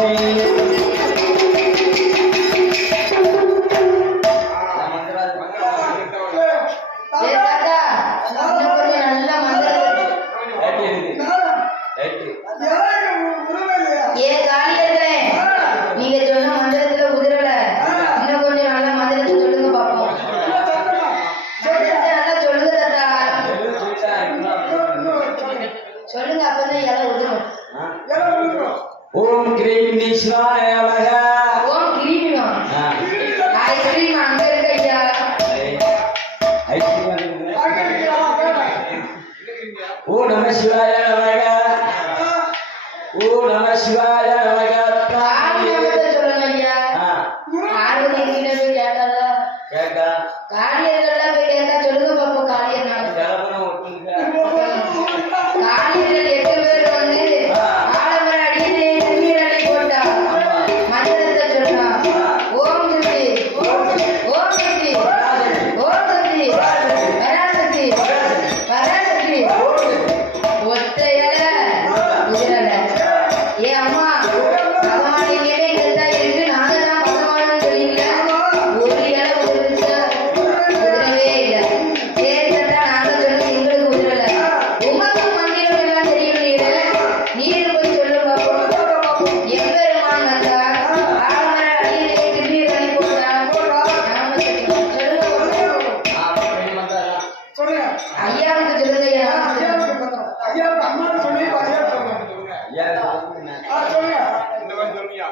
Amen. ಅಂದ್ರೆ ಎಲ್ಲ ಉಳಿದ್ರು ಓಂ ಕ್ರೀಂ ನಿಶ್ವಾಯ ವಯ ಓಂ ಕ್ರೀಂ ಐಸ್ ಕ್ರೀಮ್ ಅಂದ್ರೆ ಕೈಯ ಐಸ್ ಕ್ರೀಮ್ ಓ ನಮ ಶಿವಾಯ ನಮಗ ಓ ನಮ ಶಿವಾಯ ನಮಗ ಕಾರಣ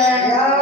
Yeah.